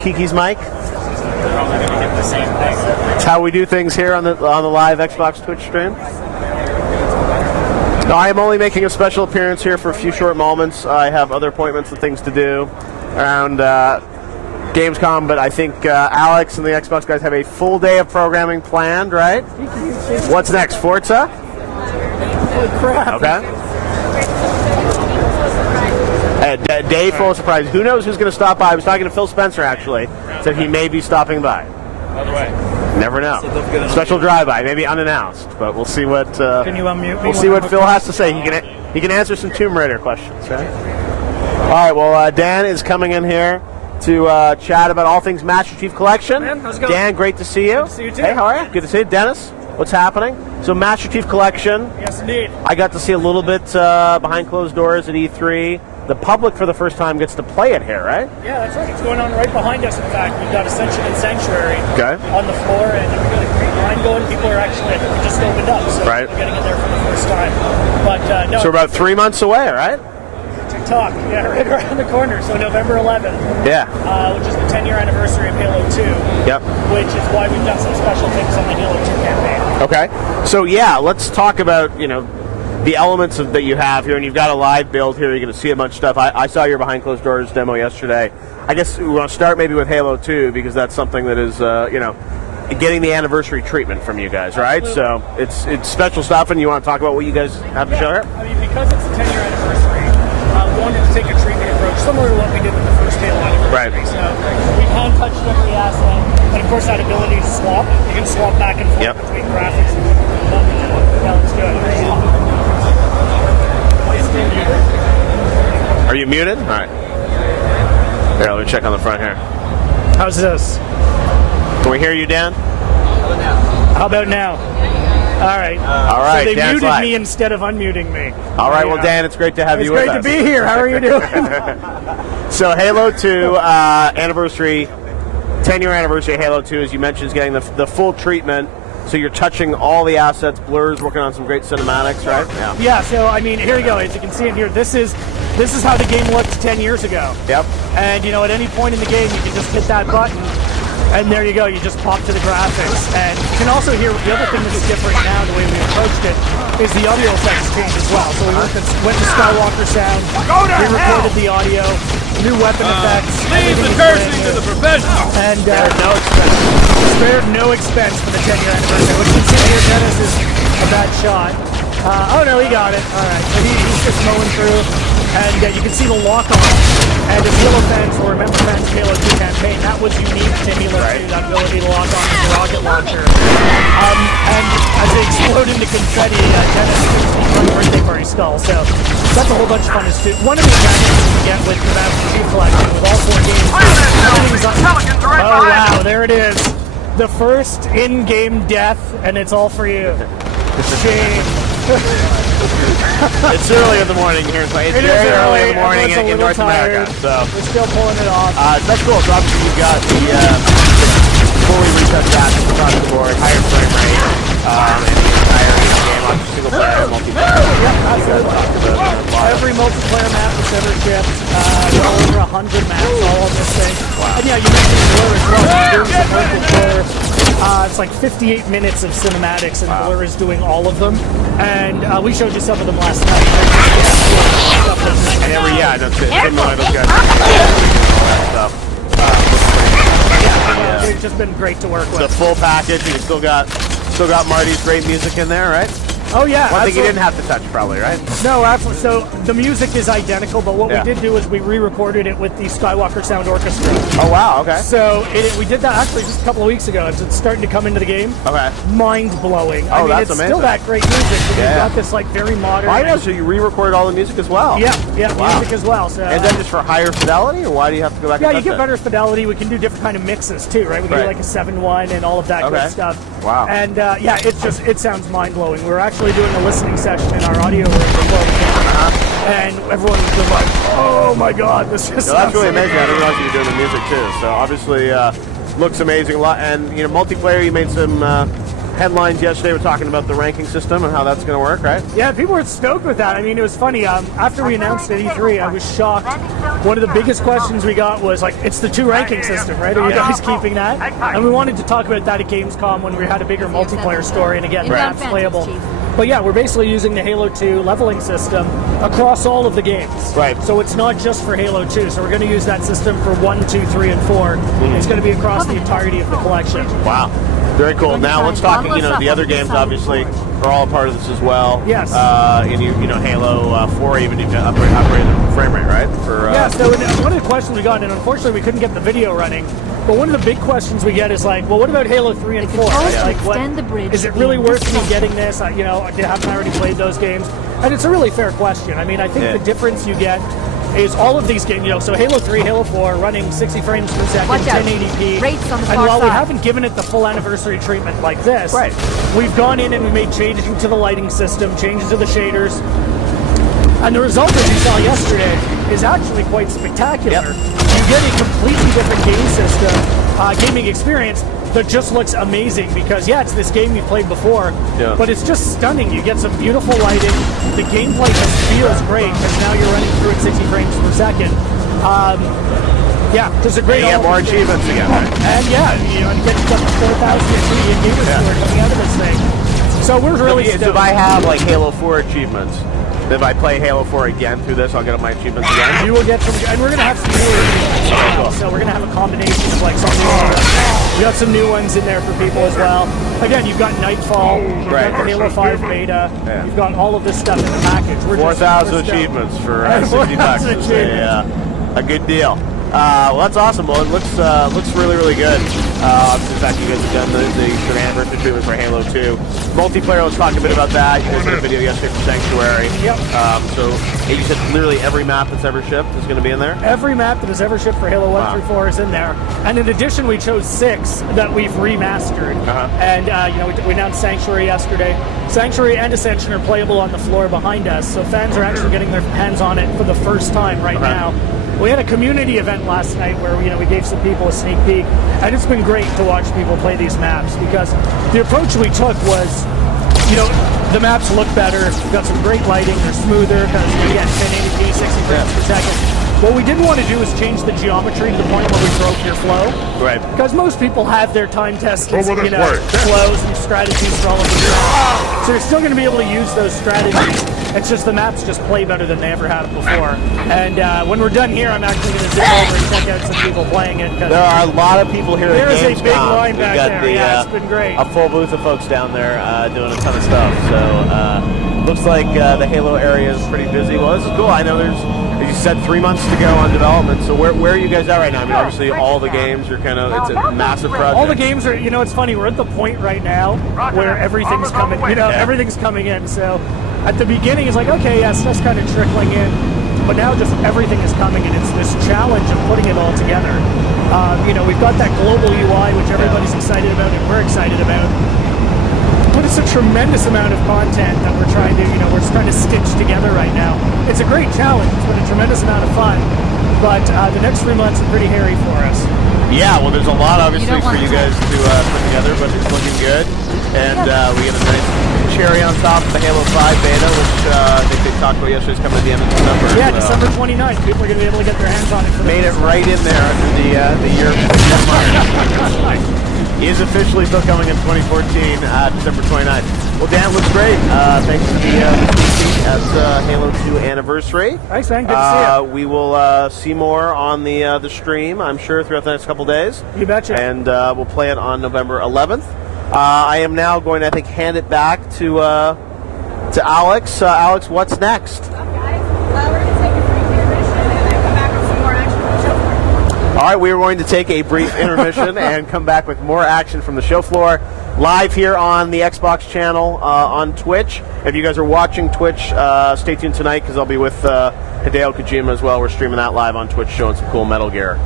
Kiki's mic. It's how we do things here on the live Xbox Twitch stream. No, I am only making a special appearance here for a few short moments. I have other appointments and things to do around Gamescom, but I think Alex and the Xbox guys have a full day of programming planned, right? What's next? Forza? Holy crap. Okay. A day full of surprise. Who knows who's going to stop by? I was talking to Phil Spencer, actually. Said he may be stopping by. By the way. Never know. Special drive-by, maybe unannounced, but we'll see what. Can you unmute me? We'll see what Phil has to say. He can answer some Tomb Raider questions, right? All right. Well, Dan is coming in here to chat about all things Master Chief Collection. Man, how's it going? Dan, great to see you. Good to see you too. Hey, how are you? Good to see you, Dennis. What's happening? So, Master Chief Collection. Yes, indeed. I got to see a little bit behind closed doors at E3. The public, for the first time, gets to play it here, right? Yeah, that's right. It's going on right behind us, in fact. We've got Ascension and Sanctuary Okay. on the floor, and we've got a great line going. People are actually, we just opened up, so Right. we're getting in there for the first time. But no, So, we're about 3 months away, right? TikTok, yeah, right around the corner. So November 11th, Yeah. which is the 10-year anniversary of Halo 2, Yep. which is why we've done some special things on the Halo 2 campaign. Okay. So, yeah, let's talk about, the elements that you have here, and you've got a live build here. You're going to see a bunch of stuff. I saw your behind closed doors demo yesterday. I guess we want to start maybe with Halo 2 because that's something that is, getting the anniversary treatment from you guys, right? Absolutely. So it's special stuff, and you want to talk about what you guys have to show here? I mean, because it's the 10-year anniversary, we wanted to take a treatment approach similar to what we did with the first Halo anniversary. Right. So we hand-touched every asset, and of course that ability to swap. You can swap back and forth Yep. between graphics and yeah, let's do it. Are you muted? All right. Here, let me check on the front here. How's this? Can we hear you, Dan? How about now? All right. All right, So they Dan's muted live. me instead of unmuting me. All right, well, Dan, it's great to have It's you with great us. to be here. How are you doing? So Halo 2 anniversary, 10-year anniversary of Halo 2, as you mentioned, is getting the full treatment. So you're touching all the assets. Blur's working on some great cinematics, right? Yeah. So I mean, here we go. As you can see in here, this is how the game looked 10 years ago. Yep. And at any point in the game, you can just hit that button, and there you go. You just pop to the graphics, and you can also hear the other thing that's different now. The way we approached it is the audio effects change as well. So we went to Skywalker sound. We recorded the audio, new weapon effects. Leave the everything is cursing brand to the new. professionals. And No expense. spared no expense for the 10-year anniversary. What you can see here, Dennis, is a bad shot. Oh no, he got it. All right, so he's just mowing through, and you can see the lock-on. And as Halo fans will remember fans of Halo 2 campaign, that was unique to Halo 2, that ability to lock on to the rocket launcher. And as they explode into confetti, Dennis gets the birthday party skull. So that's a whole bunch of fun. One of the advantages you get with the Master Chief Collection, with all 4 games, everything's on. Oh wow, there it is. The first in-game death, and it's all for you. Shame. It's early in the morning here. It's It is very early in the morning Everyone's a in little North tired. America. So We're still pulling it off. that's cool. So obviously you've got the fully retouched assets across the board, higher frame rate, and the entire game on single player, multiplayer. Yep, absolutely. Every multiplayer map that's ever shipped, over 100 maps all on this thing. And yeah, you mentioned Blur as well. We're doing some work with Blur. It's like 58 minutes of cinematics, and Blur is doing all of them. And we showed you some of them last night. And that's it. Similar to those guys. All that stuff. It's just been great to work The with. full package. You still got Marty's great music in there, right? Oh yeah, One thing you absolutely. didn't have to touch, probably, right? No, absolutely. So the music is identical, but what Yeah. we did do is we re-recorded it with the Skywalker Sound Orchestra. Oh wow. Okay. So we did that actually just a couple of weeks ago. It's starting to come into the game. Okay. Mind-blowing. I Oh, mean, that's it's amazing. still that great music, but Yeah. we've got this like very modern. I know. So you re-recorded all the music as well. Yeah, Wow. music as well. So Is that just for higher fidelity, or why do you have to go back? yeah, and you touch get it? better fidelity. We can do different kind of mixes too, right? We can Right. do like a 7.1 and all of that Okay. good stuff. Wow. And yeah, it sounds mind-blowing. We're actually doing a listening session in our audio room before we came, and everyone was like, "Oh my God, this is." So that's really amazing. I didn't realize you were doing the music too. So obviously, looks amazing. And multiplayer. You made some headlines yesterday were talking about the ranking system and how that's going to work, right? Yeah, people were stoked with that. I mean, it was funny. After we announced at E3, I was shocked. One of the biggest questions we got was like, it's the 2 ranking system, right? Are you guys keeping that? And we wanted to talk about that at Gamescom when we had a bigger multiplayer story, and again, maps playable. But yeah, we're basically using the Halo 2 leveling system across all of the games. Right. So it's not just for Halo 2. So we're going to use that system for 1, 2, 3, and 4. It's going to be across the entirety of the collection. Wow. Very cool. Now let's talk, the other games obviously are all a part of this as well. Yes. And Halo 4 even you can upgrade the frame rate, right? Yeah, so one of the questions we got, and unfortunately we couldn't get the video running, but one of the big questions we get is like, well, what about Halo 3 and 4? Like, is it really worth me getting this? I haven't already played those games. And it's a really fair question. I mean, I think the difference you get is all of these games, so Halo 3, Halo 4, running 60 frames per second, 1080p. Rates on the and far while side. we haven't given it the full anniversary treatment like this, we've gone in and we made changes to the lighting system, changes to the shaders. And the result, as you saw yesterday, is actually quite spectacular. Yep. You get a completely different game system, gaming experience that just looks amazing because, it's this game you've played before, but it's just stunning. You get some beautiful lighting. The gameplay just feels great because now you're running through at 60 frames per second. Just a great. You get more achievements again, right? And you get up to 4,000 achievement gamer score coming out of this thing. So we're really So if I have like Halo 4 achievements, if I play Halo 4 again through this, I'll get my achievements again. You will get some, and we're going to have some new achievements. So we're going to have a combination of like some new. We got some new ones in there for people as well. Again, you've got Nightfall, you've got the Halo 5 beta, you've got all of this stuff in the package. 4,000 achievements for $60. A good deal. Well, that's awesome. Well, it looks really, really good. Obviously, the fact you guys have done the anniversary treatment for Halo 2. Multiplayer, let's talk a bit about that. You guys did a video yesterday for Sanctuary. Yep. So you said literally every map that's ever shipped is going to be in there? Every map that has ever shipped for Halo 1 through 4 is in there. And in addition, we chose 6 that we've remastered. And, we announced Sanctuary yesterday. Sanctuary and Ascension are playable on the floor behind us, so fans are actually getting their hands on it for the first time right now. We had a community event last night where we gave some people a sneak peek, and it's been great to watch people play these maps because the approach we took was, the maps look better. We've got some great lighting. They're smoother because again, 1080p, 60 frames per second. What we didn't want to do is change the geometry to the point where we broke your flow. Right. Because most people have their time tested, flows and strategies for all of these maps. So you're still going to be able to use those strategies. It's just the maps just play better than they ever have before. And when we're done here, I'm actually going to zip over and check out some people playing it. There are a lot of people here at There is Gamescom. a big line back got there. It's been great. A full booth of folks down there doing a ton of stuff. So looks like the Halo area is pretty busy. Well, this is cool. I know there's, as you said, 3 months to go on development. So where are you guys at right now? I mean, obviously all the games are it's a massive project. All the games are, it's funny, we're at the point right now where everything's coming, everything's coming in. So at the beginning, it's like, okay, stuff's kind of trickling in. But now just everything is coming, and it's this challenge of putting it all together. We've got that global UI, which everybody's excited about and we're excited about. But it's a tremendous amount of content that we're trying to stitch together right now. It's a great challenge, it's been a tremendous amount of fun. But the next 3 months are pretty hairy for us. Yeah, well, there's a lot, obviously, for you guys to put together, but it's looking good. And we get a nice cherry on top of the Halo 5 beta, which I think they talked about yesterday is coming at the end of December. Yeah, December 29th. People are going to be able to get their hands on it. Made it right in there under the year. He is officially still coming in 2014, December 29th. Well, Dan, looks great. Thanks for the speech at Halo 2 anniversary. Thanks, man. Good to see you. We will see more on the stream, I'm sure, throughout the next couple days. You betcha. And we'll play it on November 11th. I am now going to, I think, hand it back to Alex. Alex, what's next? All right, we are going to take a brief intermission and come back with more action from the show floor, live here on the Xbox channel on Twitch. If you guys are watching Twitch, stay tuned tonight because I'll be with Hideo Kojima as well. We're streaming that live on Twitch, showing some cool Metal Gear.